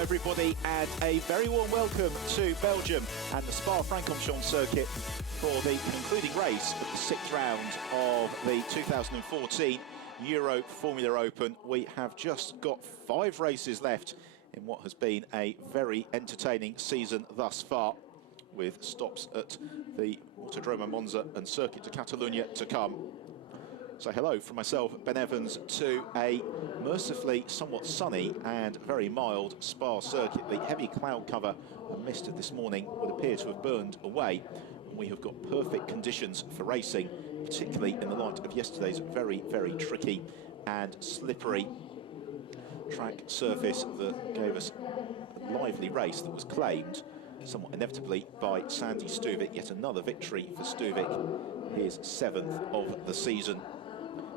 everybody, and a very warm welcome to Belgium and the Spa-Francorchamps circuit for the concluding race of the sixth round of the 2014 Euroformula Open. We have just got 5 races left in what has been a very entertaining season thus far, with stops at the Autodromo Monza and Circuit de Catalunya to come. So hello from myself, Ben Evans, to a mercifully somewhat sunny and very mild Spa circuit. The heavy cloud cover and mist of this morning would appear to have burned away, and we have got perfect conditions for racing, particularly in the light of yesterday's very, very tricky and slippery track surface that gave us a lively race that was claimed somewhat inevitably by Sandy Stuvik. Yet another victory for Stuvik, his 7th of the season.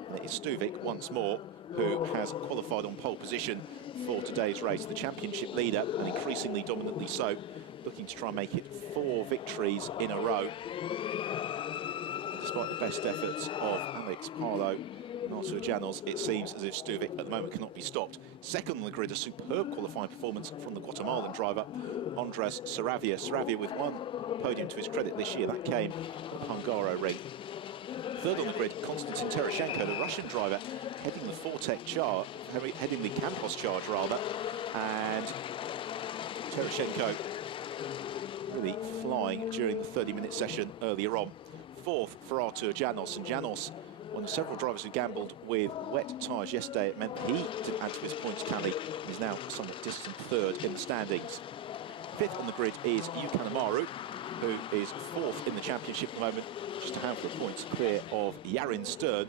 And it is Stuvik once more who has qualified on pole position for today's race, the championship leader, and increasingly dominantly so, looking to try and make it 4 victories in a row. Despite the best efforts of Alex Palou and Artur Janels, it seems as if Stuvik at the moment cannot be stopped. Second on the grid, a superb qualifying performance from the Guatemalan driver, Andres Saravia. Saravia with 1 podium to his credit this year. That came at Hungaroring. Third on the grid, Konstantin Tereshchenko, the Russian driver, heading the Fortec charge, heading the Campos charge rather, and Tereshchenko really flying during the 30-minute session earlier on. Fourth for Artur Janels, and Janels, one of several drivers who gambled with wet tyres yesterday. It meant that he didn't add to his points tally, is now a somewhat distant third in the standings. Fifth on the grid is Yukan Amaru, who is 4th in the championship at the moment, just a handful of points clear of Yarin Stern.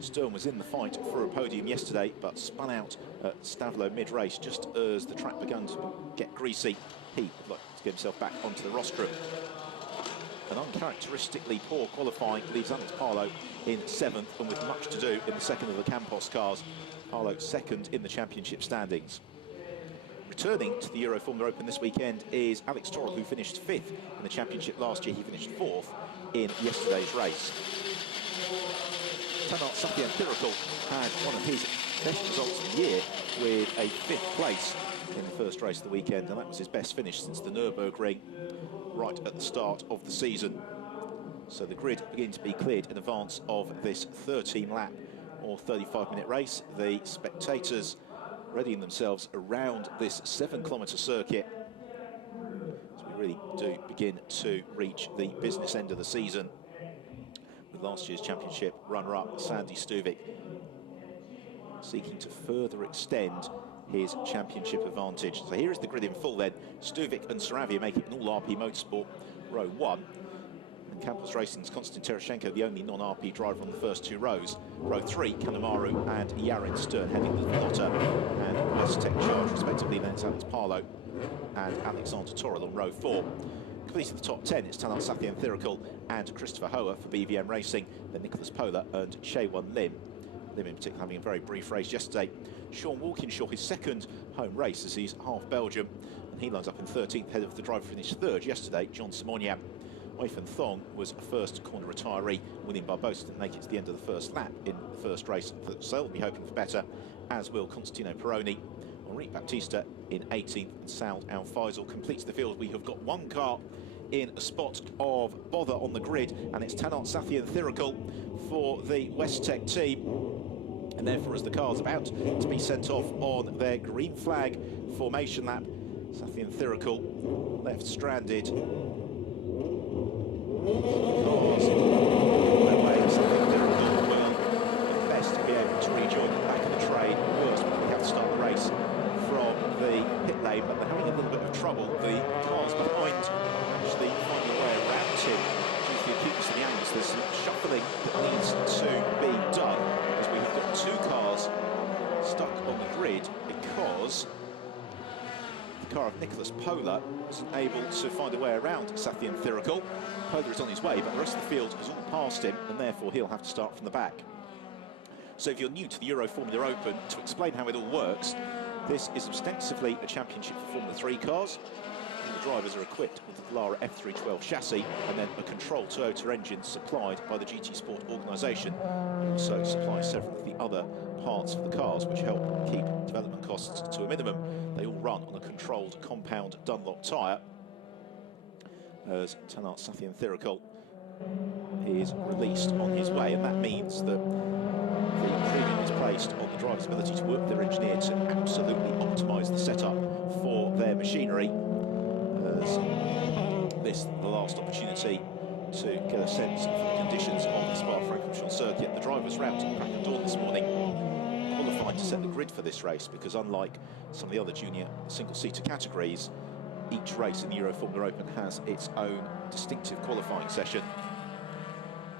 Stern was in the fight for a podium yesterday, but spun out at Stavlo mid-race just as the track began to get greasy. He would like to get himself back onto the rostrum. An uncharacteristically poor qualifying leaves Alex Palou in 7th, and with much to do in the second of the Campos cars. Palou 2nd in the championship standings. Returning to the Euroformula Open this weekend is Alex Torrell, who finished 5th in the championship last year. He finished 4th in yesterday's race. Tanart Safian-Thirikul had one of his best results of the year with a 5th place in the first race of the weekend, and that was his best finish since the Nürburgring right at the start of the season. So the grid beginning to be cleared in advance of this 13 lap or 35-minute race. The spectators readying themselves around this 7-kilometre circuit, as we really do begin to reach the business end of the season, with last year's championship runner-up Sandy Stuvik seeking to further extend his championship advantage. So here is the grid in full then. Stuvik and Saravia make it an all-RP Motorsport row 1. And Campos Racing's Konstantin Tereshchenko, the only non-RP driver on the first 2 rows. Row 3, Kanemaru and Yarin Stern heading the Lotta and Westec charge respectively. Then it's Alex Palou and Alexander Torrell on row 4. Completing the top 10, it's Tanart Safian-Thirikul and Christopher Hoa for BVM Racing, then Nicholas Pola and Shaewon Lim. Lim in particular having a very brief race yesterday. Sean Walkinshaw, his 2nd home race as he's half Belgium, and he lines up in 13th, head of the driver finished 3rd yesterday, John Simonian. Weifan Thong was a first corner retiree. William Barbosa didn't make it to the end of the first lap in the first race, so they'll be hoping for better, as will Constantino Peroni. Enrique Baptista in 18th, and Saud Al Faisal completes the field. We have got 1 car in a spot of bother on the grid, and it's Tanart Safian-Thirikul for the Westec team. And therefore, as the car's about to be sent off on their green flag formation lap, Safian-Thirikul left stranded. Cars their way. Safian-Thirikul will at best be able to rejoin the back of the train. Worse, we have to start the race from the pit lane, but they're having a little bit of trouble. The cars behind actually finding a way around him due to the acuteness of the angles. There's some shuffling that needs to be done, as we have got 2 cars stuck on the grid because the car of Nicholas Pola wasn't able to find a way around Safian-Thirikul. Pola is on his way, but the rest of the field has all passed him, and therefore he'll have to start from the back. So if you're new to the Euroformula Open, to explain how it all works, this is ostensibly a championship for Formula 3 cars. The drivers are equipped with the Lara F312 chassis and then a controlled Toyota engine supplied by the GT Sport organisation. Also supplies several of the other parts for the cars, which help keep development costs to a minimum. They all run on a controlled compound Dunlop tyre. As Tanart Sathian Thirikul is released on his way, and that means that the premium is placed on the driver's ability to work with their engineer to absolutely optimise the setup for their machinery. As this is the last opportunity to get a sense of the conditions on the Spa-Francorchamps circuit. The drivers round at the crack of dawn this morning qualified to set the grid for this race, because unlike some of the other junior single-seater categories, each race in the Euroformula Open has its own distinctive qualifying session,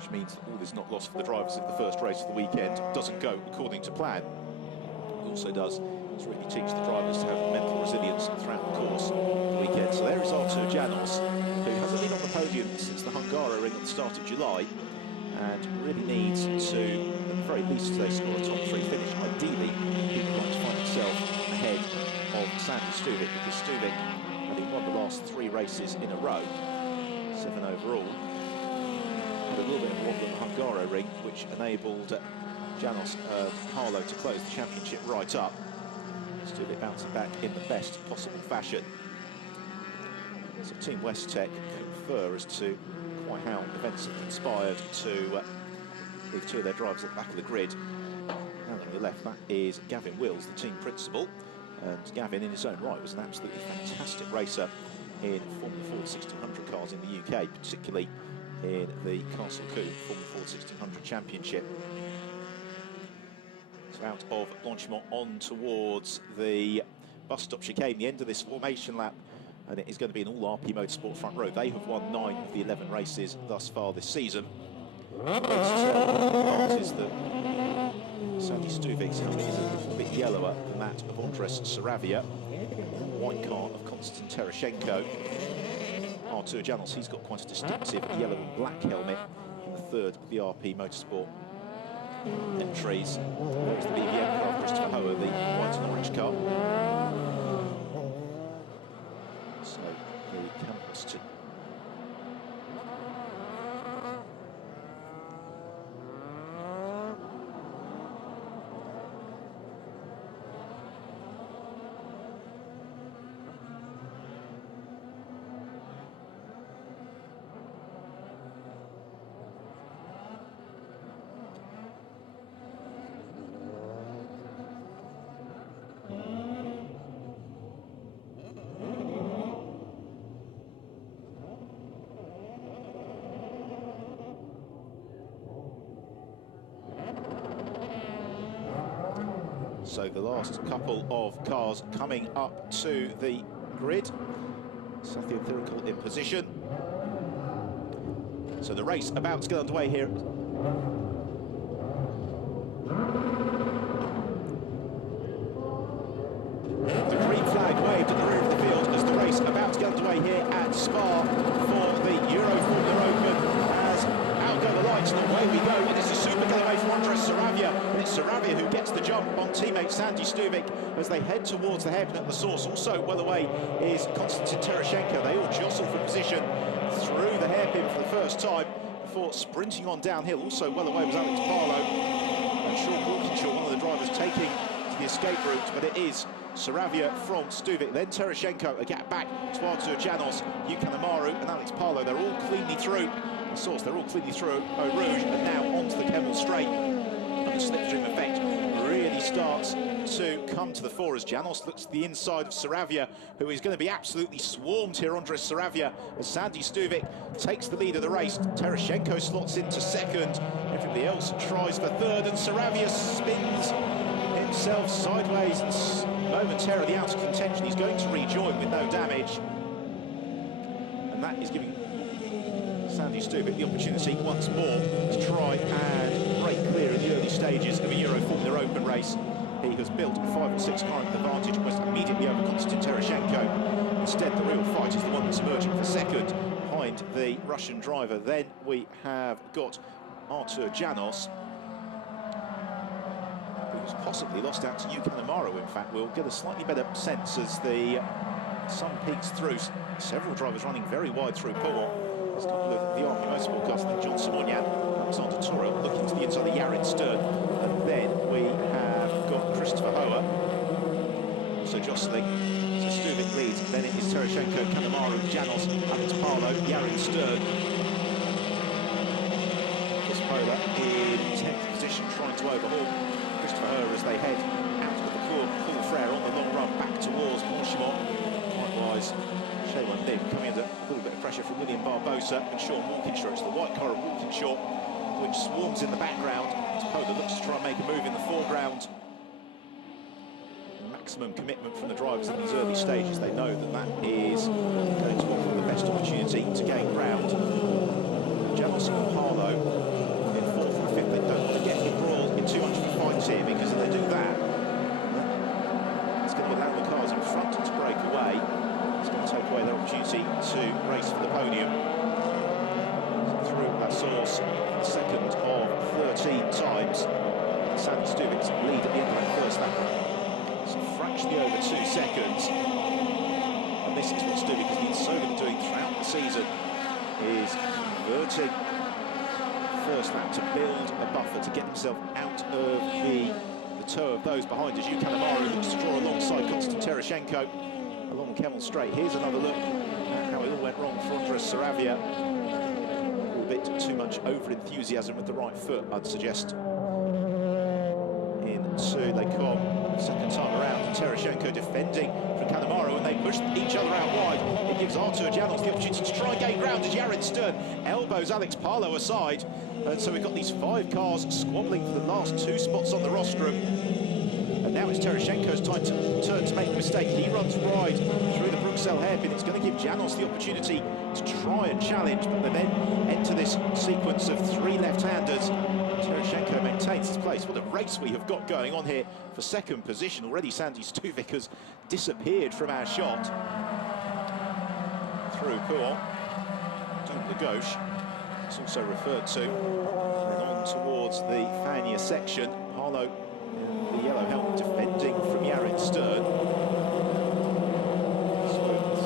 which means that all is not lost for the drivers if the first race of the weekend doesn't go according to plan. It also does really teach the drivers to have mental resilience throughout the course of the weekend. So there is Artur Janos, who hasn't been on the podium since the Hungaroring at the start of July, and really needs to, at the very least today, score a top 3 finish. Ideally, he would like to find himself ahead of Sandy Stuvik, because Stuvik, having won the last 3 races in a row, 7 overall, had a little bit of a wobble at the Hungaroring, which enabled Janos Harlow to close the championship right up. Stuvik bouncing back in the best possible fashion. So Team Westtech confer as to quite how events have conspired to leave 2 of their drivers at the back of the grid. And on your left, that is Gavin Wills, the team principal. And Gavin, in his own right, was an absolutely fantastic racer in Formula Ford 1600 cars in the UK, particularly in the Castle Coombe Formula Ford 1600 Championship. So out of Blanchimont on towards the bus stop chicane, the end of this formation lap, and it is going to be an all RP Motorsport front row. They have won 9 of the 11 races thus far this season. The part is that Sandy Stuvik's helmet is a little bit yellower than that of Andres Saravia. White car of Konstantin Terashenko. Artur Janos, he's got quite a distinctive yellow and black helmet in the 3rd of the RP Motorsport entries. There's the BELGIUM car of Christopher Hoher, the white and orange car. So the campus to So the last couple of cars coming up to the grid. Sathian Thirikul in position. So the race about to get underway here. The green flag waved at the rear of the field as the race about to get underway here at Spa for the Euroformula Open. As out go the lights and away we go. And it's a super getaway from Andres Saravia. And it's Saravia who gets the jump on teammate Sandy Stuvik as they head towards the hairpin at the source. Also well away is Konstantin Terashenko. They all jostle for position through the hairpin for the first time before sprinting on downhill. Also well away was Alex Barlow. And Sean Walkinshaw, one of the drivers, taking to the escape route, but it is Saravia from Stuvik, then Terashenko, a gap back to Artur Janos, Yukan Amaru and Alex Parlo. They're all cleanly through the source, they're all cleanly through Eau Rouge, and now onto the Kemmel Straight. And the slipstream effect really starts to come to the fore as Janos looks to the inside of Saravia, who is going to be absolutely swarmed here. Andres Saravia, as Sandy Stuvik takes the lead of the race. Terashenko slots into second, everybody else tries for third, and Saravia spins himself sideways and momentarily out of contention. He's going to rejoin with no damage, and that is giving Sandy Stuvik the opportunity once more to try and break clear in the early stages of a Euroformula Open race. He has built a 5 or 6 car advantage almost immediately over Konstantin Terashenko. Instead, the real fight is the one that's emerging for second behind the Russian driver. Then we have got Artur Janos, who's possibly lost out to Yukan Amaru. In fact, we'll get a slightly better sense as the sun peeks through. Several drivers running very wide through Port. There's a couple of the Army Motorsport cars. I think John Simonyan, Alexander Torrell looking to the inside of Yarin Stern. And then we have got Christopher Hoa also jostling. So Stuvik leads. Then it is Tereschenko, Kanemaru, Janos, Alex Parlo, Yarin Stern. Pola in 10th position, trying to overhaul Christopher Hoa as they head out of the Paul Frere on the long run back towards Blanchimont. Likewise, Shaywon Lim coming under a little bit of pressure from William Barbosa and Sean Walkinshaw. It's the white car of Walkinshaw which swarms in the background. Pola looks to try and make a move in the foreground. Maximum commitment from the drivers in these early stages. They know that that is going to offer the best opportunity to gain ground. Janos and Parlo they don't want to get embroiled in too much of a fight here, because if they do that, it's going to allow the cars in front to break away. It's going to take away their opportunity to race for the podium. Through that source, the second of 13 times. Sandy Stuvik's lead at the end of that first lap. So fractionally over 2 seconds. And this is what Stuvik has been so good at doing throughout the season, is converting first lap to build a buffer to get himself out of the toe of those behind as Kanemaru looks to draw alongside Konstantin Tereschenko along Kemmel Straight. Here's another look at how it all went wrong for Andres Saravia. A little bit too much over-enthusiasm with the right foot, I'd suggest. Into they come second time around. Tereschenko defending from Kanemaru, and they push each other out wide. It gives Artur Janos the opportunity to try and gain ground as Yarin Stern elbows Alex Parlo aside. And so we've got these 5 cars squabbling for the last 2 spots on the rostrum. And now it's Tereschenko's time to turn to make the mistake. He runs wide through the Bruxelles hairpin. It's going to give Janos the opportunity to try and challenge, but they then enter this sequence of 3 left-handers. Tereschenko maintains his place. What a race we have got going on here for second position. Already Sandy Stuvik has disappeared from our shot. Through Pouon, down the gauche. It's also referred to. And on towards the Fagnes section. Parlo in the yellow helmet defending from Yarin Stern. So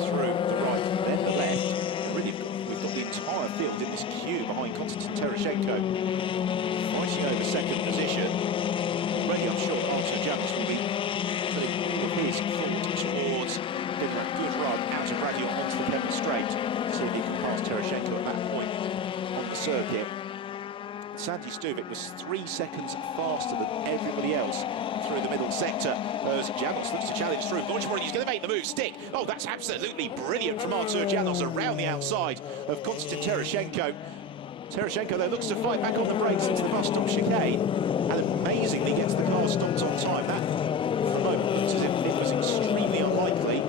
through the right, then the left. And really, we've got the entire field in this queue behind Konstantin Tereschenko. Fighting over second position. Already I'm sure Artur Janos will be putting all of his foot towards giving that good run out of Radion onto the Kemmel Straight. See if he can pass Tereschenko at that point on the circuit. Sandy Stuvik was 3 seconds faster than everybody else through the middle sector. As Janos looks to challenge through. Blanchimont, he's going to make the move stick. Oh, that's absolutely brilliant from Artur Janos around the outside of Konstantin Tereschenko. Tereschenko, though, looks to fight back on the brakes into the bus stop chicane and amazingly gets the car stopped on time. That, for a moment, looks as if it was extremely unlikely.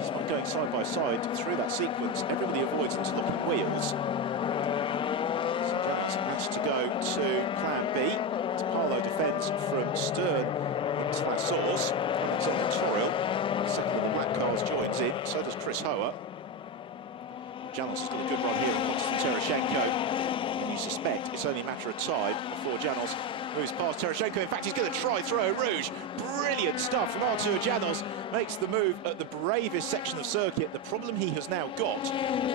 Despite going side by side through that sequence, everybody avoids interlocking wheels. So Janos managed to go to plan B. As Parlo defends from Stern into that source. Alexander Torrell, second of the black cars, joins in. So does Chris Hoa. Janos has got a good run here on Konstantin Tereschenko. You suspect it's only a matter of time before Janos moves past Tereschenko. In fact, he's going to try throw a rouge. Brilliant stuff from Artur Janos. Makes the move at the bravest section of circuit. The problem he has now got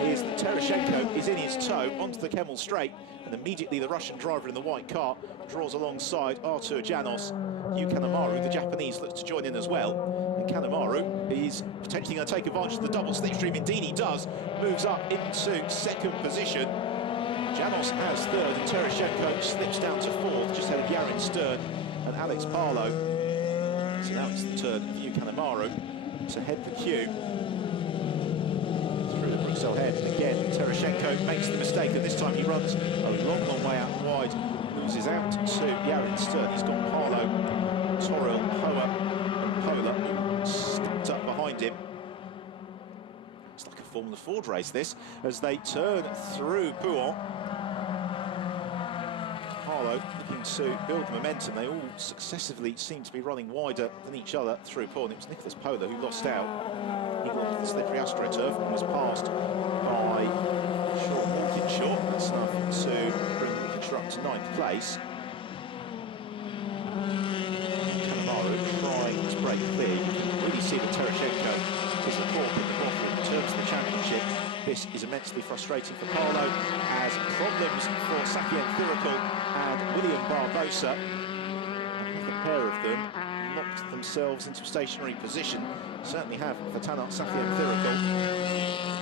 is that Tereschenko is in his toe onto the Kemmel Straight, and immediately the Russian driver in the white car draws alongside Artur Janos. Kanemaru, the Japanese, looks to join in as well. And Kanemaru is potentially going to take advantage of the double slipstream. Indeed he does. Moves up into second position. Janos has third, and Tereschenko slips down to fourth, just ahead of Yarin Stern and Alex Parlo. So now it's the turn of Kanemaru to head the queue through the Bruxelles head. And again, Tereschenko makes the mistake, and this time he runs a long, long way out wide. Loses out to Yarin Stern. He's got Parlo, Torrell, Hoa and Pola stacked up behind him. It's like a Formula Ford race, this, as they turn through Pouon. Parlo looking to build momentum. They all successively seem to be running wider than each other through Pouon. It was Nicholas Pola who lost out. He got onto the slippery AstroTurf and was passed by Sean Walkinshaw. That's enough to bring Walkinshaw up to 9th place. Kanemaru trying to break clear. You can really see that Tereschenko is the cork in the bottle. terms of the championship. This is immensely frustrating for Carlo, as problems for Safien Thirikul and William Barbosa. And the pair of them locked themselves into a stationary position. Certainly have for Tanat Safien Thirikul.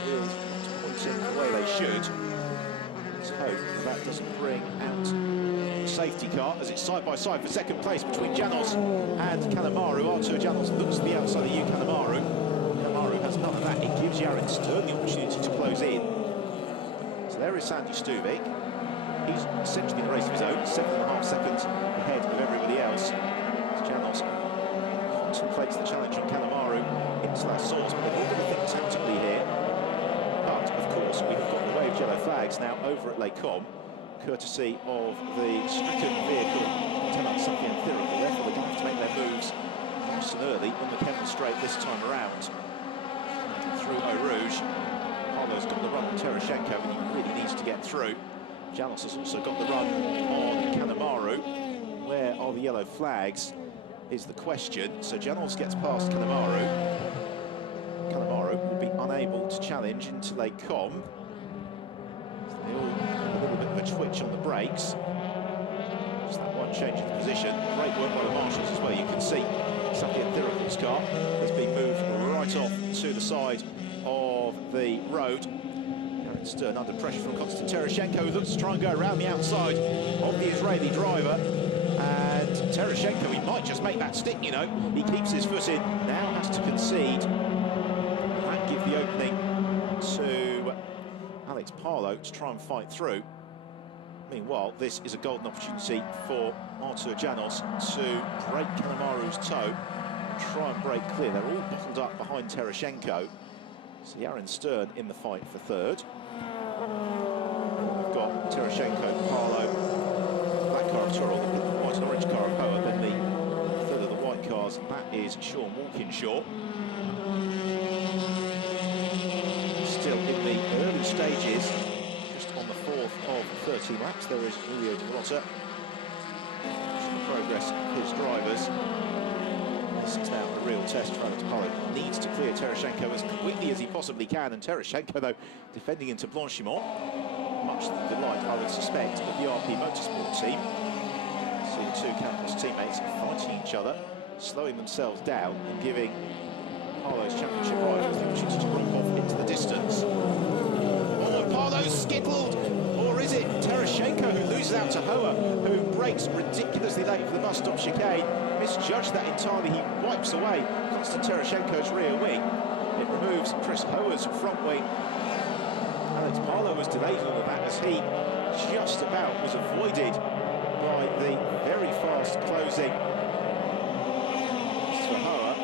Wheels not pointing the way they should. Let's hope that doesn't bring out the safety car, as it's side by side for second place between Janos and Kanemaru. Artur Janos looks to the outside of Kanemaru. Kanemaru has none of that. It gives Jaren Stern the opportunity to close in. So there is Sandy Stuvik. He's essentially in a race of his own, 7.5 seconds ahead of everybody else. As Janos contemplates the challenge on Kanemaru into that source, but they've all got to think tactically here. But, of course, we've got the waved yellow flags now over at Les Combes, courtesy of the stricken vehicle, Tanat Safien Thirikul. Therefore, they're going to have to make their moves nice and early on the Kemmel Straight this time around. Through Eau Rouge, Carlo's got the run on Terashenko, and he really needs to get through. Janos has also got the run on Kanemaru. Where are the yellow flags is the question. So Janos gets past Kanemaru. Kanemaru will be unable to challenge into Les Combes. They all have a little bit of a twitch on the brakes. Just that one change in the position. Great work by the marshals as well. You can see Safien Thirikul's car has been moved right off to the side of the road. Jaren Stern under pressure from Konstantin Terashenko, who looks to try and go around the outside of the Israeli driver. And Terashenko, he might just make that stick, you know. He keeps his foot in, now has to concede. That gives the opening to Alex Parlo to try and fight through. Meanwhile, this is a golden opportunity for Artur Janos to break Kanemaru's toe and try and break clear. They're all bottled up behind Terashenko. So Jaren Stern in the fight for third. We've got Terashenko, Parlo, black car of Tyrrell, the white and orange car of Hoa, then the third of the white cars, that is Sean Walkinshaw. Still in the early stages, just on the 4th of 13 laps, there is Julio de Rota. The progress of his drivers. This is now a real test for Alex Parlo. Needs to clear Terashenko as quickly as he possibly can, and Terashenko, though, defending into Blanchimont. Much to the delight, I would suspect, of the RP Motorsport team. See the two Campos teammates fighting each other, slowing themselves down and giving Parlo's championship rivals the opportunity to drop off into the distance. Oh, Parlo's skittled! Or is it Terashenko who loses out to Hoa, who brakes ridiculously late for the bus stop chicane? Misjudged that entirely. He wipes away Konstantin Terashenko's rear wing. It removes Chris Hoa's front wing. Alex Parlo was delayed all of that as he just about was avoided by the very fast closing for Hoa.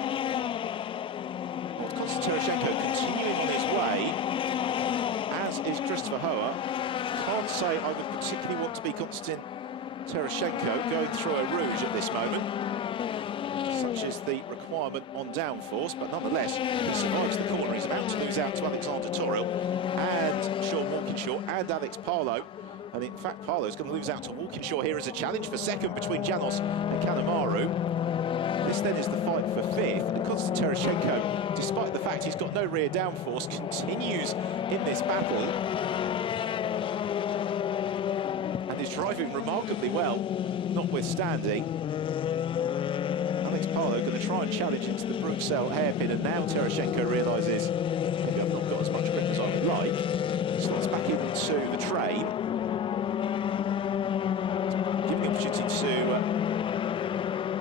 Konstantin Terashenko continuing on his way, as is Christopher Hoa. Can't say I would particularly want to be Konstantin Terashenko going through Eau Rouge at this moment. Such is the requirement on downforce, but nonetheless, he survives the corner. He's about to lose out to Alexander Toril and Sean Walkinshaw and Alex Parlo. And in fact, Parlo's going to lose out to Walkinshaw here as a challenge for second between Janos and Kanemaru. This then is the fight for fifth, and Konstantin Terashenko, despite the fact he's got no rear downforce, continues in this battle. And is driving remarkably well, notwithstanding. Alex Parlo going to try and challenge into the Bruxelles hairpin, and now Terashenko realises maybe I've not got as much grip as I would like. Starts back into the train. Giving the opportunity to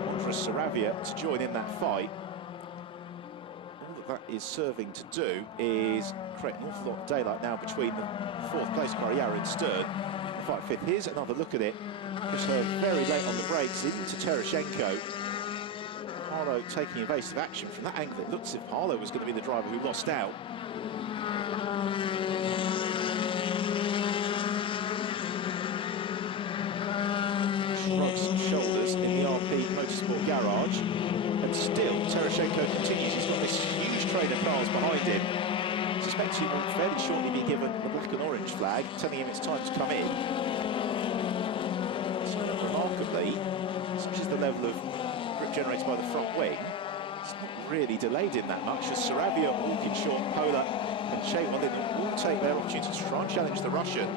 Andres Saravia to join in that fight. All that is serving to do is create an awful lot of daylight now between the 4th place car, Jaren Stern, and fight fifth. Here's another look at it. Just very late on the brakes into Terashenko. Parlo taking evasive action. From that angle, it looks as if Parlo was going to be the driver who lost out. Shrugs shoulders in the RP Motorsport garage, and still Terashenko continues. He's got this huge train of cars behind him. I suspect he will fairly shortly be given the black and orange flag, telling him it's time to come in. So, remarkably, such is the level of grip generated by the front wing, it's not really delayed in that much, as Saravia, Walkinshaw, Pola take their opportunity to try and challenge the Russian,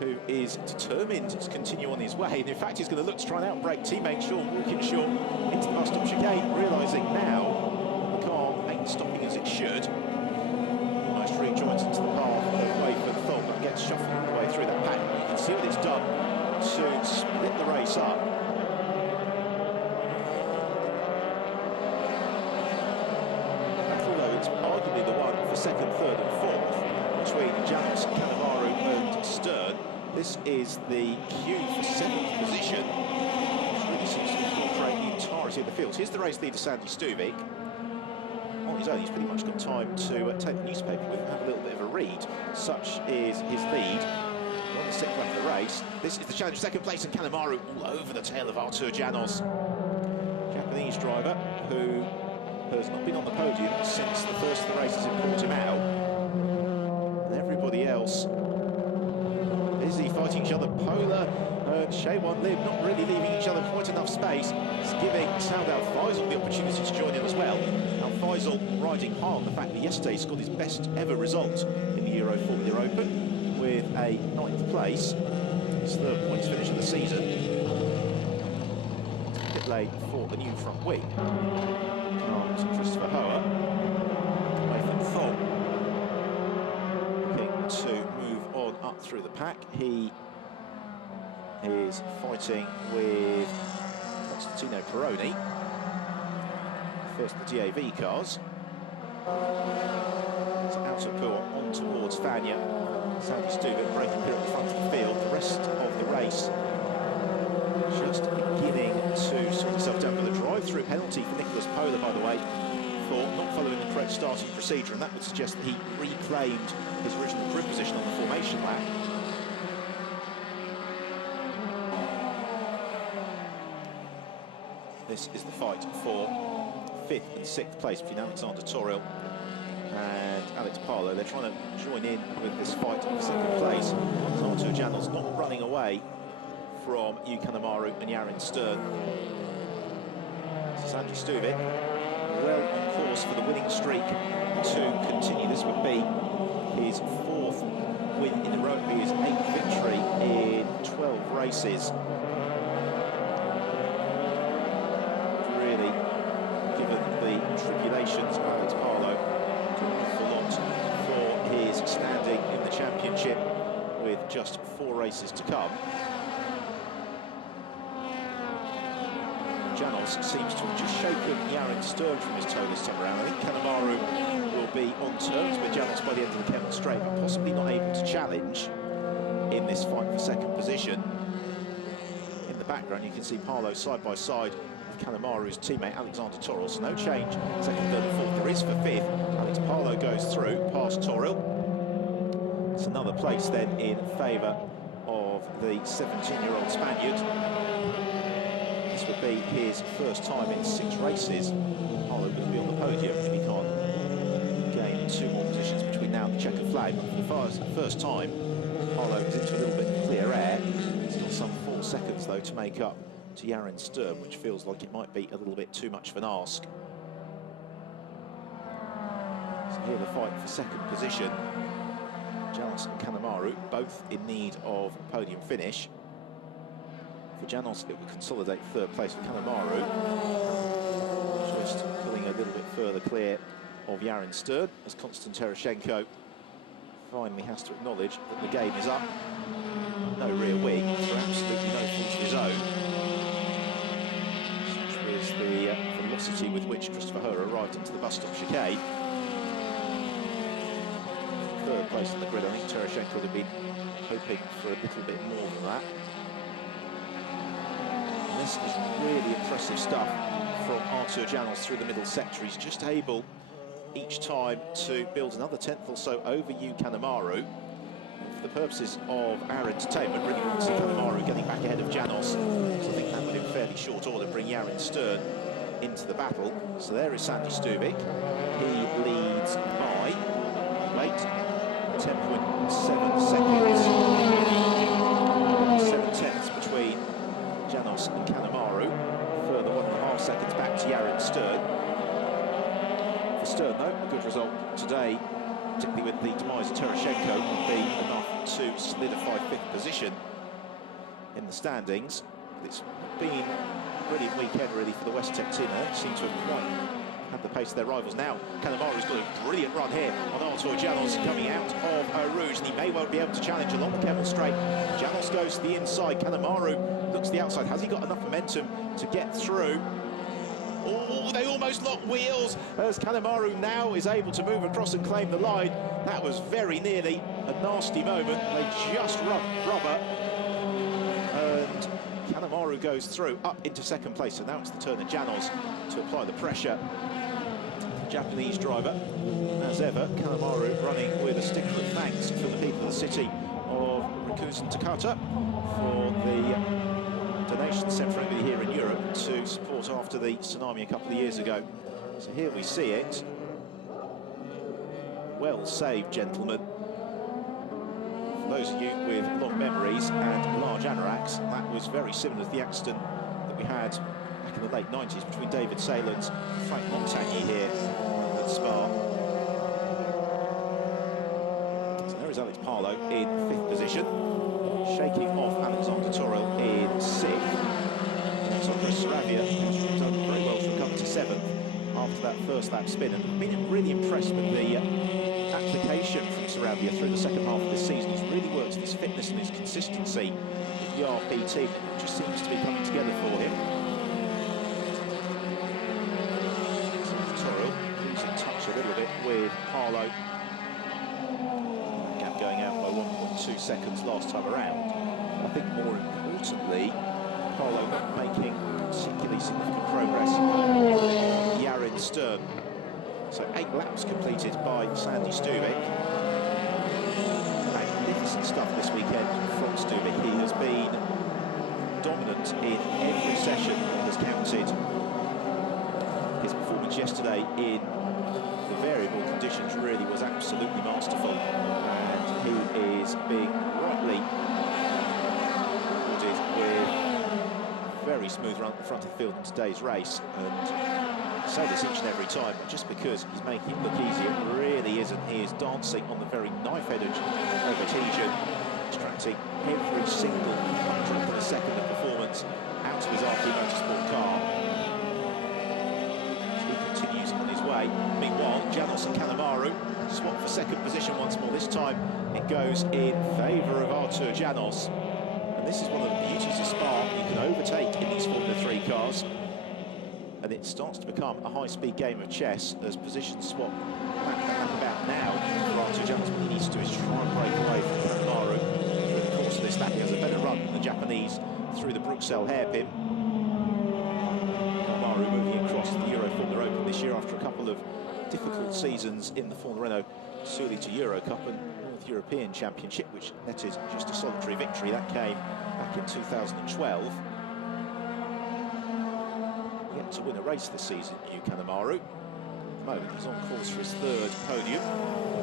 who is determined to continue on his way. And in fact, he's going to look to try and outbrake teammate Sean Walkinshaw into the bus stop chicane, realising now the car ain't stopping as it should. Almost rejoins into the path away from Thorpe and gets shuffled all the way through that pack. You can see what it's done to split the race up. Although it's arguably the one for second, third and fourth between Janos, Kanemaru and Stern. This is the queue for seventh position, which really seems to incorporate the entirety of the field. Here's the race leader, Sandy Stuvik. On his own, he's pretty much got time to take the newspaper with him and have a little bit of a read. Such is his lead. We're on the sixth lap of the race. This is the challenge for second place, and Kanemaru all over the tail of Artur Janos. Japanese driver who has not been on the podium since the first of the races in Portimao. And everybody else busy fighting each other. Pola and Shaewon Lim not really leaving each other quite enough space. It's giving Saud Al Faisal the opportunity to join in as well. Al Faisal riding hard on the fact that yesterday he scored his best ever result in the Euroformula Open with a 9th place, his 3rd points finish of the season. Pit lane for the new front wing. Comes Christopher Hoa, Nathan Thorpe looking to move on up through the pack. He is fighting with Constantino Peroni, first the DAV cars. It's out of Pool on towards Fania. Sandy Stuvik breaking clear at the front of the field. The rest of the race just beginning to sort himself down with a drive-through penalty for Nicholas Pola, by the way, for not following the correct starting procedure, and that would suggest that he reclaimed his original grid position on the formation lap. This is the fight for 5th and 6th place between Alexander Toril and Alex Parlow. They're trying to join in with this fight for 2nd place. Artur Janos not running away from Yu Kanemaru and Yarin Stern. Sandy Stuvik well on course for the winning streak to continue. This would be his 4th win in a row. It would be his 8th victory in 12 races. Really, given the tribulations of Alex Parlow, a lot for his standing in the championship with just 4 races to come. Janos seems to have just shaken Yarin Stern from his toe this time around. I think Kanemaru will be on terms with Janos by the end of the Kemmel Straight, but possibly not able to challenge in this fight for 2nd position. In the background, you can see Parlow side by side with Kanemaru's teammate Alexander Toril. So no change, 2nd, 3rd and 4th. There is for 5th. Alex Parlow goes through past Toril. It's another place then in favour of the 17-year-old Spaniard. This would be his first time in 6 races. Parlow will be on the podium if he can't gain 2 more positions between now and the checker flag. But for the first time, Parlow is into a little bit of clear air. He's got some 4 seconds, though, to make up to Yarin Stern, which feels like it might be a little bit too much of an ask. So here the fight for 2nd position. Janos and Kanemaru both in need of a podium finish. For Janos, it will consolidate 3rd place for Kanemaru. Just pulling a little bit further clear of Yarin Stern, as Konstantin Tereshchenko finally has to acknowledge that the game is up. No rear wing for absolutely no fault of his own. Such was the velocity with which Christopher Hoa arrived into the bus stop chicane. 3rd place on the grid. I think Tereshchenko would have been hoping for a little bit more than that. This is really impressive stuff from Artur Janos through the middle sector. He's just able each time to build another 10th or so over Yu Kanemaru. For the purposes of our entertainment, really want to see Kanemaru getting back ahead of Janos. So I think that would in fairly short order bring Yarin Stern into the battle. So there is Sandy Stuvik. He leads by, wait, 10.7 seconds. 7 tenths between Janos and Kanemaru. Further 1.5 seconds back to Yarin Stern. For Stern, though, a good result today, particularly with the demise of Terashenko, would be enough to solidify 5th position in the standings. It's been a brilliant weekend, really, for the West Tech team. They seem to have quite had the pace of their rivals. Now, Kanemaru's got a brilliant run here on Artur Janos coming out of Rouge, and he may well be able to challenge along the Kevin Straight. Janos goes to the inside. Kanemaru looks to the outside. Has he got enough momentum to get through? Oh, they almost lock wheels as Kanemaru now is able to move across and claim the line. That was very nearly a nasty moment. They just rubbed rubber, and Kanemaru goes through up into 2nd place. So now it's the turn of Janos to apply the pressure. Japanese driver, as ever, Kanemaru running with a sticker of thanks for the people of the city of Rikuzen Takata for the donation sent from everybody here in Europe to support after the tsunami a couple of years ago. So here we see it. Well saved, gentlemen. For those of you with long memories and large anoraks, that was very similar to the accident that we had back in the late 90s between David Saylands and Frank Montagny here at Spa. So there is Alex Parlow in 5th position, shaking off Alexander Toril in 6th. Alexander Saravia has done very well to recover to 7th after that first lap spin, and I've been really impressed with the application from Saravia through the second half of this season. He's really worked his fitness and his consistency with the RP team. It just seems to be coming together for him. Toril losing touch a little bit with Parlow. Gap going out by 1.2 seconds last time around. I think more importantly, Parlow not making particularly significant progress. Yarin Stern. So 8 laps completed by Sandy Stuvik. Magnificent stuff this weekend from Stuvik. He has been dominant in every session that has counted. His performance yesterday in the variable conditions really was absolutely masterful, and he is being rightly rewarded with very smooth run at the front of the field in today's race. And I say this each and every time, just because he's making it look easy, it really isn't. He is dancing on the very knife-edge of adhesion, extracting every single 100th of a second of performance out of his RP Motorsport car. He continues on his way. Meanwhile, Janos and Kanemaru swap for 2nd position once more. This time it goes in favour of Artur Janos. And this is one of the beauties of Spa. You can overtake in these Formula 3 cars. And it starts to become a high-speed game of chess as positions swap about now. For Artur Janos, what he needs to do is try and break away from Kanemaru through the course of this lap. He has a better run than the Japanese through the Bruxelles hairpin. Kanemaru moving across the Euroformula Open this year after a couple of difficult seasons in the Formula Renault Surly to Euro Cup and North European Championship, which netted just a solitary victory. That came back in 2012. Yet to win a race this season, Kanemaru. At the moment, he's on course for his 3rd podium.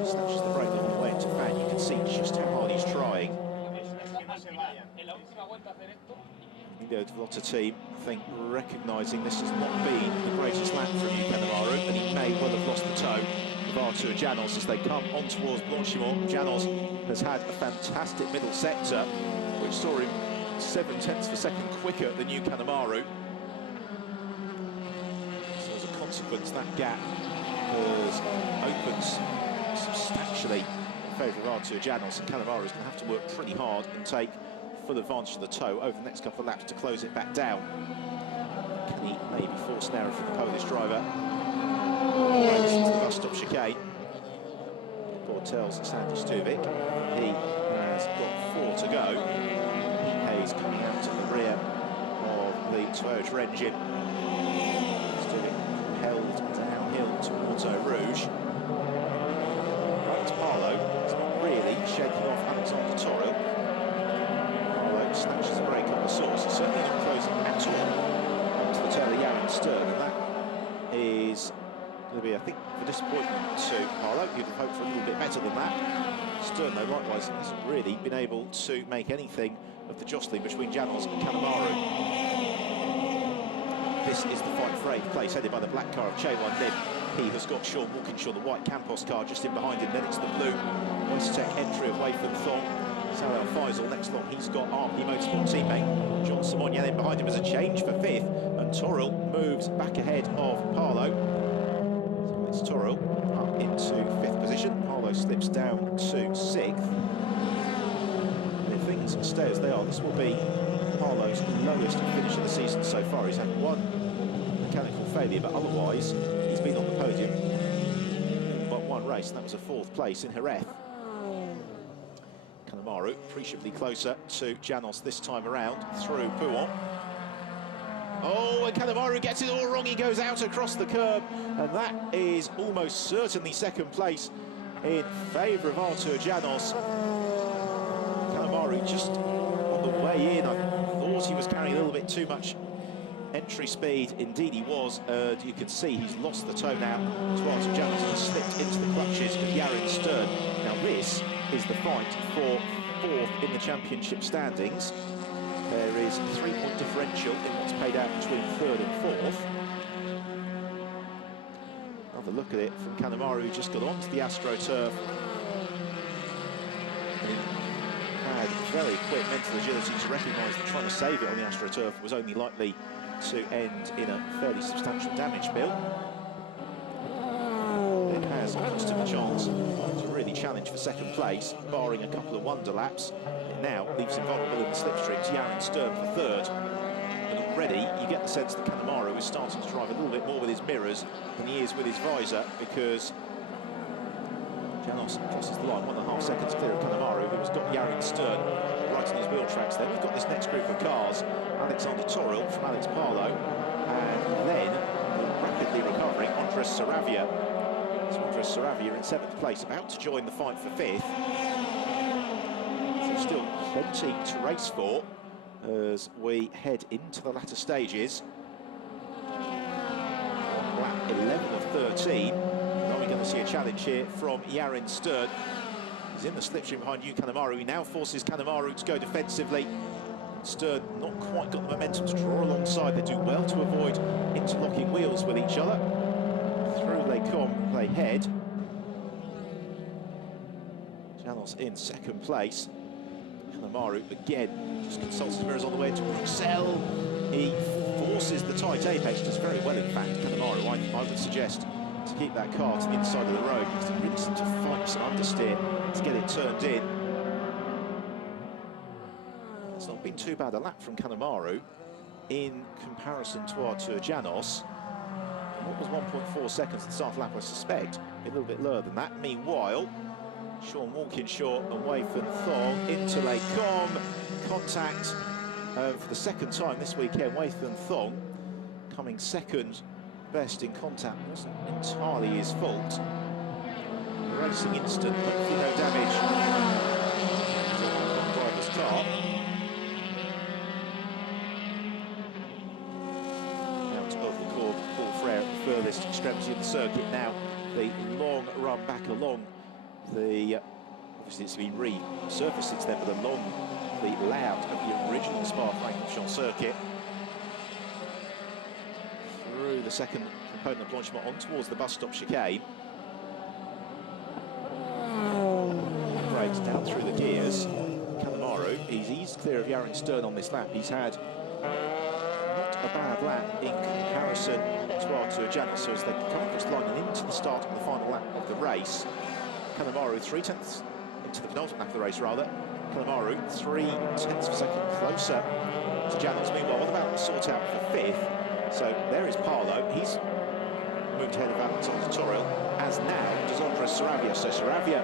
Snatches the brake on the way into Fan. You can see just how hard he's trying. The Vlotter team, I think, recognising this has not been the greatest lap from Kanemaru, and he may well have lost the toe of Artur Janos as they come on towards Blanchimont. Janos has had a fantastic middle sector, which saw him 0.7 of a second quicker than Kanemaru. So as a consequence, that gap opens substantially in favour of Artur Janos, and Kanemaru is going to have to work pretty hard and take full advantage of the toe over the next couple of laps to close it back down. Can he maybe force an error from the Polish driver? Race into the bus stop chicane. Board tells Sandy Stuvik he has got 4 to go. He's coming out to the rear of the Toyota engine. Stuvik held downhill towards Eau Rouge. Alex Parlow is not really shaking off Alexander Toril. Snatches a break on the source. He's certainly not closing at all onto the tail of Yarin Stern, and that is going to be, I think, a disappointment to Parlow. You'd have hoped for a little bit better than that. Stern, though, likewise, hasn't really been able to make anything of the jostling between Janos and Kanemaru. This is the fight for 8th place, headed by the black car of Chaewon Lim. He has got Sean Walkinshaw, the white Campos car, just in behind him. Then it's the blue Westec entry of Weifan Thong. Salal Faisal next long. He's got RP Motorsport teammate John Simonian. Then behind him is a change for fifth, and Toril moves back ahead of Parlo. So it's Toril up into fifth position. Parlo slips down to sixth. And if things stay as they are, this will be Parlo's lowest finish of the season so far. He's had one mechanical failure, but otherwise he's been on the podium but one race, and that was a fourth place in Jerez. Kanemaru appreciably closer to Janos this time around through Pouon. Oh, and Kanemaru gets it all wrong. He goes out across the curb, and that is almost certainly second place in favour of Artur Janos. Kanemaru just on the way in, I thought he was carrying a little bit too much entry speed. Indeed he was. You can see he's lost the toe now. Artur Janos has slipped into the clutches of Yarin Stern. Now this is the fight for fourth in the championship standings. There is a 3-point differential in what's paid out between third and fourth. Another look at it from Kanemaru, who just got onto the AstroTurf. Had very quick mental agility to recognise that trying to save it on the AstroTurf was only likely to end in a fairly substantial damage bill. It has cost him a chance to really challenge for second place, barring a couple of wonder laps. It now leaves him vulnerable in the slipstream to Yarin Stern for third. And already you get the sense that Kanemaru is starting to drive a little bit more with his mirrors than he is with his visor, because Janos crosses the line 1.5 seconds clear of Kanemaru, who has got Yarin Stern right on his wheel tracks. Then we've got this next group of cars, Alexander Toril from Alex Parlo, and then rapidly recovering Andres Saravia. So Andres Saravia in seventh place, about to join the fight for fifth. So still plenty to race for as we head into the latter stages. On lap 11 of 13. Are we going to see a challenge here from Yarin Stern? He's in the slipstream behind you, Kanemaru. He now forces Kanemaru to go defensively. Stern not quite got the momentum to draw alongside. They do well to avoid interlocking wheels with each other. Through Les Combes they head. Janos in second place. Kanemaru again just consults his mirrors on the way into Bruxelles. He forces the tight apex, does very well in fact, Kanemaru. I would suggest to keep that car to the inside of the road, because he really seemed to fight some understeer to get it turned in. It's not been too bad a lap from Kanemaru in comparison to Artur Janos. What was 1.4 seconds at the start of the lap, I suspect, a little bit lower than that. Meanwhile, Sean Walkinshaw and Weifan Thong into Les Combes. Contact for the second time this weekend. Weifan Thong coming second best in contact. Wasn't entirely his fault. Racing instant, hopefully no damage on the driver's car. Out of the corner, Paul Frere at the furthest extremity of the circuit now. The long run back along the, obviously it's been resurfaced since then, but along the layout of the original Spa-Francorchamps circuit. Through the second component of Blanchimont on towards the bus stop chicane. Brakes down through the gears. Kanemaru, he's eased clear of Yarin Stern on this lap. He's had not a bad lap in comparison to Artur Janos, so as they come across the line and into the start of the final lap of the race. Kanemaru 3/10 into the penultimate lap of the race, rather. Kanemaru 3/10 of a second closer to Janos. Meanwhile, what about the sort out for fifth? So there is Parlo. He's moved ahead of Alexander Toril, as now does Andres Saravia. So Saravia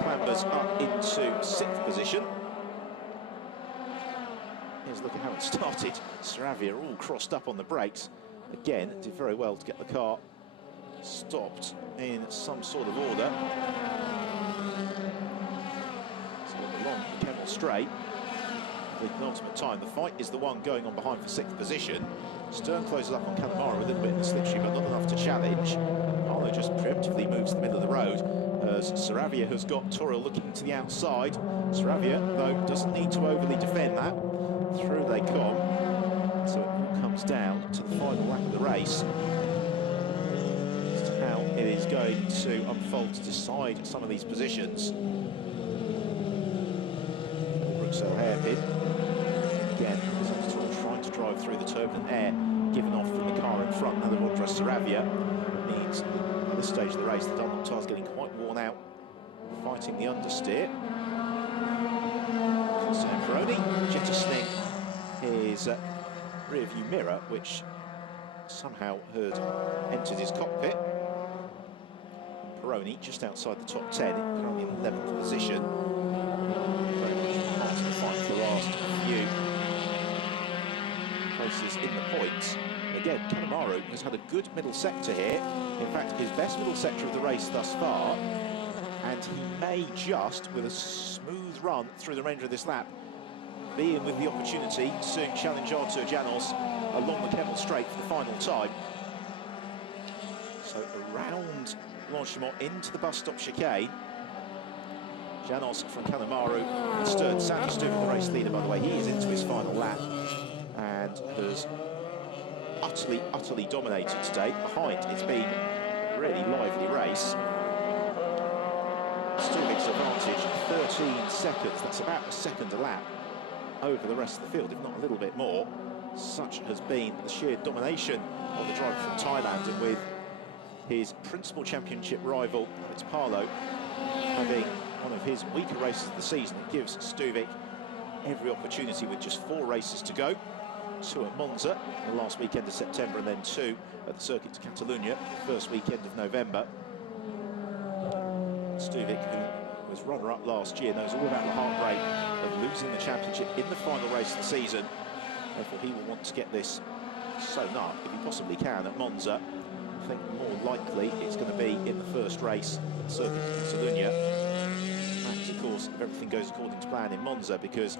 clambers up into sixth position. Here's a look at how it started. Saravia all crossed up on the brakes. Again, did very well to get the car stopped in some sort of order. So along the Kemmel Straight, the penultimate time. The fight is the one going on behind for sixth position. Stern closes up on Kanemaru, a little bit in the slipstream, but not enough to challenge. Parlo just preemptively moves to the middle of the road, as Saravia has got Toril looking to the outside. Saravia, though, doesn't need to overly defend that. Through they come. So it all comes down to the final lap of the race. As to it is going to unfold to decide some of these positions. Bruxelles hairpin. Again, trying to drive through the turbulent air given off from the car in front. Now the Andres Saravia means at this stage of the race, the Dunlop tyre's getting quite worn out, fighting the understeer. Peroni jettisoning his rear view mirror, which somehow had entered his cockpit. Peroni just outside the top 10, currently in 11th position. Very much part of the fight for the last few places in the points. Again, Kanemaru has had a good middle sector here. In fact, his best middle sector of the race thus far. And he may just, with a smooth run through the remainder of this lap, be in with the opportunity to soon challenge Artur Janos along the Kemmel Straight for the final time. So around Blanchimont into the bus stop chicane. Janos from Kanemaru and Stern. Sandy Stuvik, the race leader, by the way, he is into his final lap and has utterly dominated today. Behind, it's been a really lively race. Stuvik's advantage, 13 seconds. That's about a second a lap over the rest of the field, if not a little bit more. Such has been the sheer domination of the driver from Thailand, and with his principal championship rival, Alex Palou, having one of his weaker races of the season, it gives Stuvik every opportunity with just 4 races to go. 2 at Monza the last weekend of September, and then 2 at the Circuit de Catalunya the first weekend of November. Stuvik, who was runner-up last year, knows all about the heartbreak of losing the championship in the final race of the season. Therefore, he will want to get this sewn up, if he possibly can, at Monza. I think more likely it's going to be in the first race at the Circuit de Catalunya. And, of course, if everything goes according to plan in Monza, because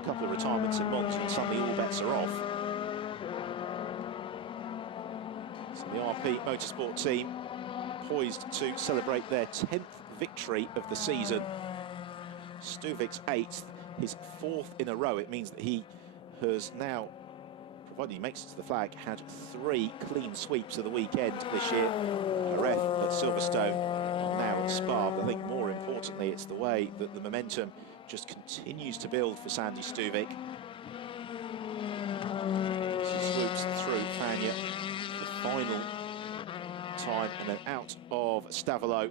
a couple of retirements in Monza and suddenly all bets are off. So the RP Motorsport team poised to celebrate their 10th victory of the season. Stuvik's 8th, his 4th in a row. It means that he has now, provided he makes it to the flag, had 3 clean sweeps of the weekend this year. Jerez at Silverstone, now at Spa. But I think more importantly, it's the way that the momentum just continues to build for Sandy Stuvik. He swoops through Fania, the final time, and then out of Stavolo.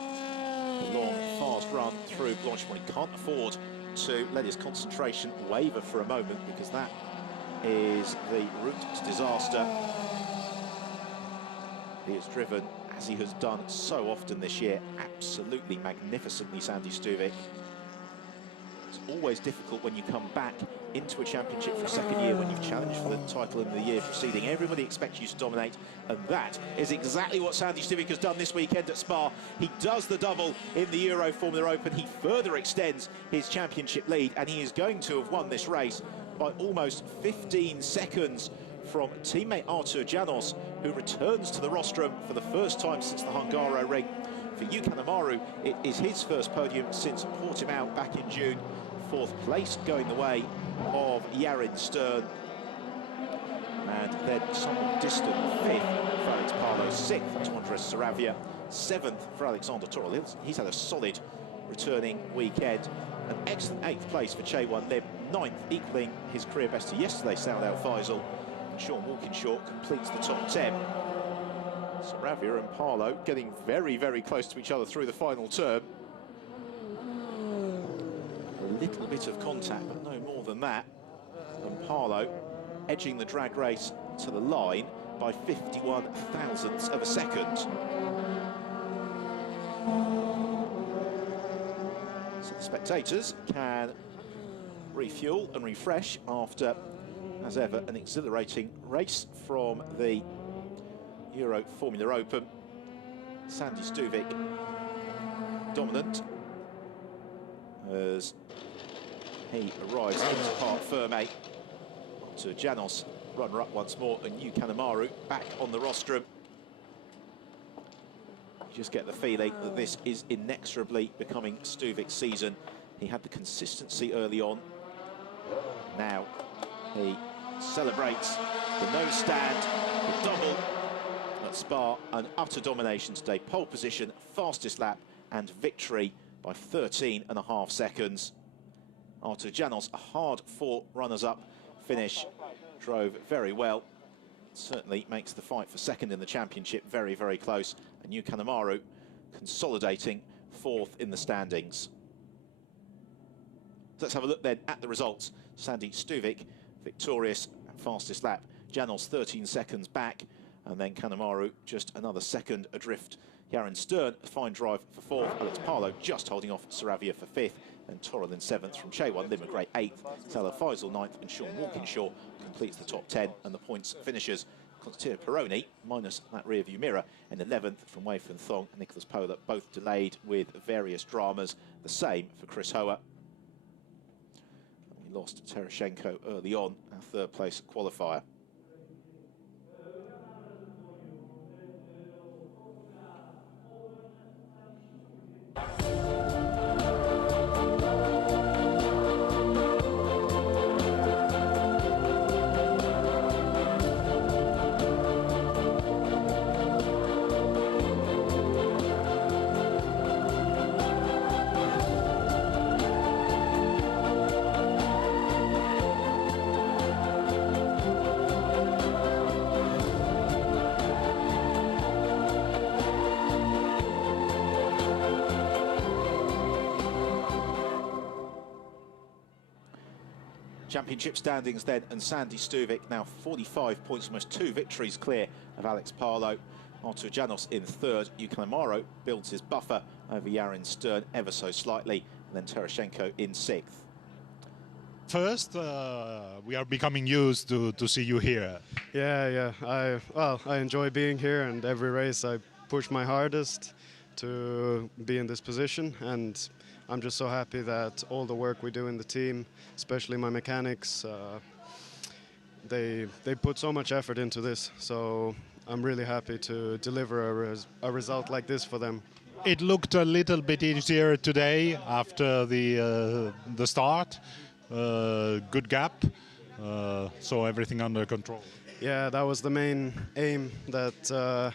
A long, fast run through Blanchimont. He can't afford to let his concentration waver for a moment, because that is the route to disaster. He has driven, as he has done so often this year, absolutely magnificently, Sandy Stuvik. It's always difficult when you come back into a championship for a second year, when you've challenged for the title in the year preceding. Everybody expects you to dominate, and that is exactly what Sandy Stuvik has done this weekend at Spa. He does the double in the Euroformula Open. He further extends his championship lead, and he is going to have won this race by almost 15 seconds from teammate Artur Janos, who returns to the rostrum for the first time since the Hungaroring. For Kanemaru, it is his first podium since Portimao back in June. 4th place going the way of Yarin Stern. And then somewhat distant 5th for Alex Palou, 6th to Andres Saravia, 7th for Alexander Torel. He's had a solid returning weekend. An excellent 8th place for Chaewon Lim, 9th, equaling his career best to yesterday, Saud Al Faisal. Sean Walkinshaw completes the top 10. Saravia and Palou getting very close to each other through the final turn. A little bit of contact, but no more than that. And Palou edging the drag race to the line by 51 thousandths of a second. So the spectators can refuel and refresh after, as ever, an exhilarating race from the Euroformula Open. Sandy Stuvik dominant as he arrives into Parc Ferme. To Janos, runner-up once more, and Kanemaru back on the rostrum. You just get the feeling that this is inexorably becoming Stuvik's season. He had the consistency early on. Now he celebrates the nose stand, the double at Spa, an utter domination today. Pole position, fastest lap and victory by 13.5 seconds. Artur Janos, a hard-fought runners-up finish, drove very well. Certainly makes the fight for second in the championship very, very close. And Yu Kanemaru consolidating fourth in the standings. So let's have a look then at the results. Sandy Stuvik victorious, fastest lap. Janos 13 seconds back, and then Kanemaru just another second adrift. Yaron Stern, a fine drive for fourth. Alex Parlow just holding off Saravia for fifth. Then Torrell in seventh from Chewan, Lim McGray eighth, Salah Faisal ninth, and Sean Walkinshaw completes the top 10. And the points finishers, Constantino Peroni, minus that rear view mirror, in 11th from Wei Fun Thong and Nicholas Pola, both delayed with various dramas. The same for Chris Hoa. We lost Terashenko early on, our third place qualifier. Championship standings then, and Sandy Stuvik now 45 points, almost 2 victories clear of Alex Parlow. Artur Janos in third. Yu Kanemaru builds his buffer over Yaron Stern ever so slightly, and then Terashenko in sixth. First, we are becoming used to see you here. Yeah. I enjoy being here, and every race I push my hardest to be in this position, and I'm just so happy that all the work we do in the team, especially my mechanics, they put so much effort into this. So I'm really happy to deliver a result like this for them. It looked a little bit easier today after the start. Good gap, so everything under control. Yeah, that was the main aim, that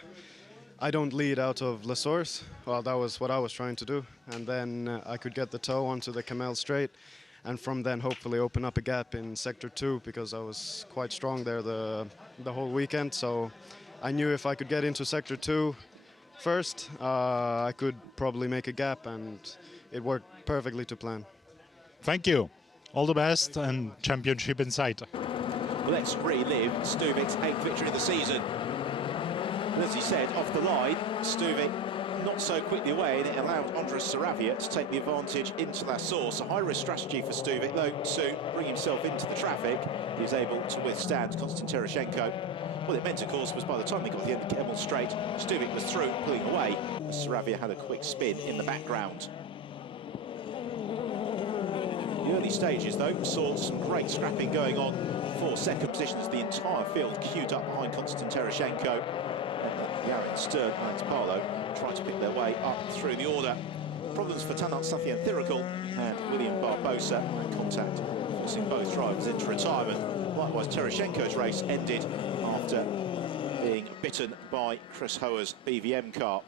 I don't lead out of La Source. Well, that was what I was trying to do. And then I could get the toe onto the Camel straight, and from then hopefully open up a gap in Sector 2, because I was quite strong there the whole weekend. So I knew if I could get into Sector 2 first, I could probably make a gap, and it worked perfectly to plan. Thank you. All the best, and championship in sight. Let's relive Stuvik's 8th victory of the season. And as he said, off the line, Stuvik not so quickly away, and it allowed Andres Saravia to take the advantage into La Source. A high-risk strategy for Stuvik, though, to bring himself into the traffic. He was able to withstand Konstantin Terashenko. What it meant, of course, was by the time they got to the end of the Camel Straight, Stuvik was through, pulling away, as Saravia had a quick spin in the background. The early stages, though, saw some great scrapping going on for second position as the entire field queued up behind Konstantin Terashenko. And Yaron Stern and Alex Parlow trying to pick their way up through the order. Problems for Tanat Sathyan-Thirikul and William Barbosa, and contact forcing both drivers into retirement. Likewise, Terashenko's race ended after being bitten by Chris Hoa's BVM car.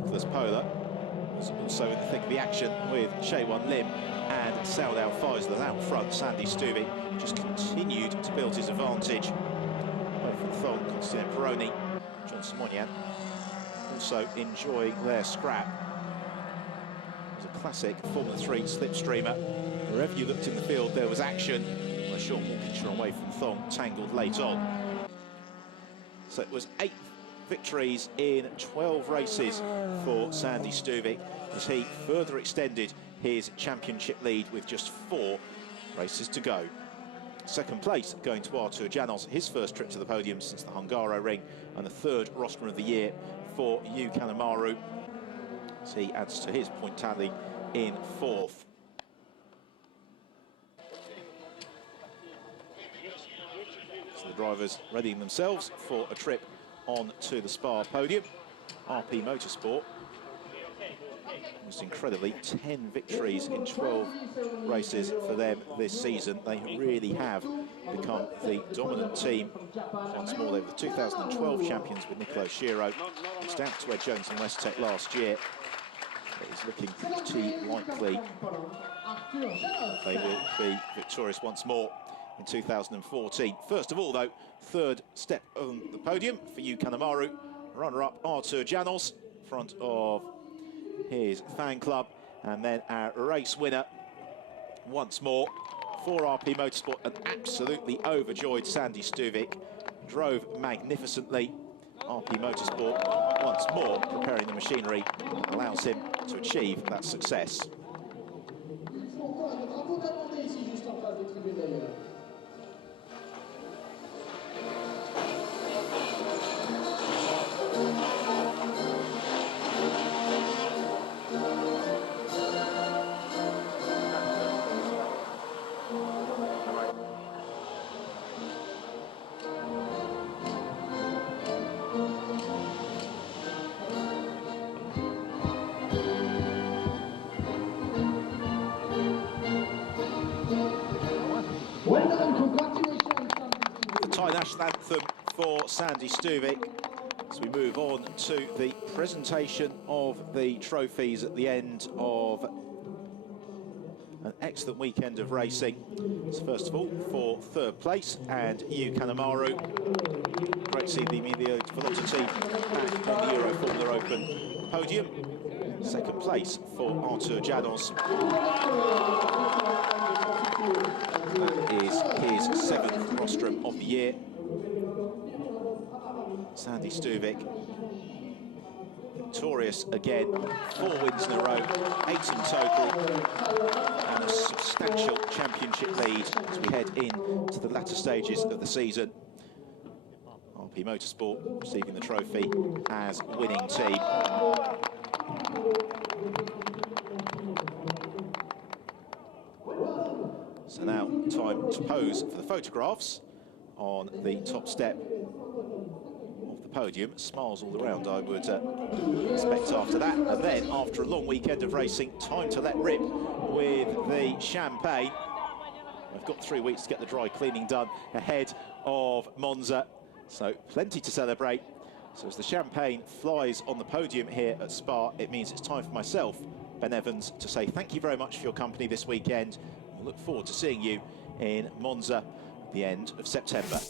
Nicholas Pola was also in the thick of the action with Chewan Lim and Salah Faisal out front. Sandy Stuvik just continued to build his advantage. Wei Fun Thong, Constantino Peroni, John Simonian also enjoying their scrap. It was a classic Formula 3 slipstreamer. Wherever you looked in the field, there was action. Where Sean Walkinshaw and Wei Fun Thong tangled late on. So it was 8 victories in 12 races for Sandy Stuvik, as he further extended his championship lead with just 4 races to go. Second place going to Artur Janos, his first trip to the podium since the Hungaroring, and the 3rd rostrum of the year for Yu Kanemaru, as he adds to his point tally in 4th. So the drivers readying themselves for a trip on to the Spa podium. RP Motorsport, most incredibly, 10 victories in 12 races for them this season. They really have become the dominant team once more. They were the 2012 champions with Nicolo Schiro. It's down to Ed Jones and West last year. It is looking pretty likely they will be victorious once more in 2014. First of all, though, third step on the podium for Yu Kanemaru. Runner-up Artur Janos, front of his fan club. And then our race winner, once more, for RP Motorsport, an absolutely overjoyed Sandy Stuvik. Drove magnificently. RP Motorsport, once more, preparing the machinery, allows him to achieve that success. The Thai national anthem for Sandy Stuvik as we move on to the presentation of the trophies at the end of an excellent weekend of racing. So first of all, for third place, and Yu Kanemaru. Great to see the Emilio Velocity back on the Euroformula Open podium. Second place for Artur Janos. That is his 7th rostrum of the year. Sandy Stuvik, victorious again, 4 wins in a row, 8 in total, and a substantial championship lead as we head into the latter stages of the season. RP Motorsport receiving the trophy as winning team. So now, time to pose for the photographs on the top step of the podium. Smiles all around, I would expect after that. And then, after a long weekend of racing, time to let rip with the champagne. We've got 3 weeks to get the dry cleaning done ahead of Monza, so plenty to celebrate. So as the champagne flies on the podium here at Spa, it means it's time for myself, Ben Evans, to say thank you very much for your company this weekend. We'll look forward to seeing you in Monza at the end of September.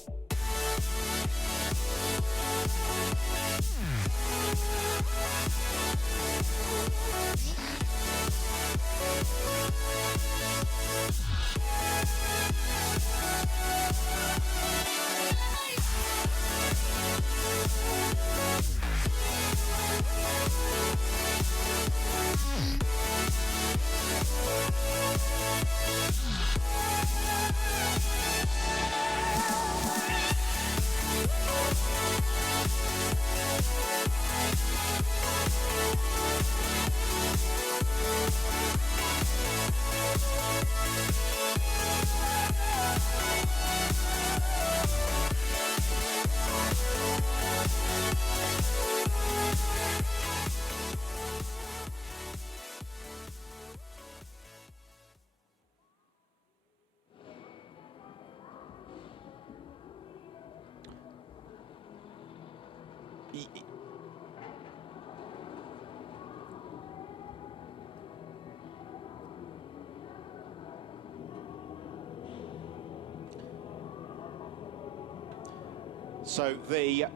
So the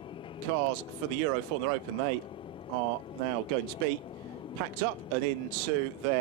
cars for the Euroformula Open, they are now going to be packed up and into their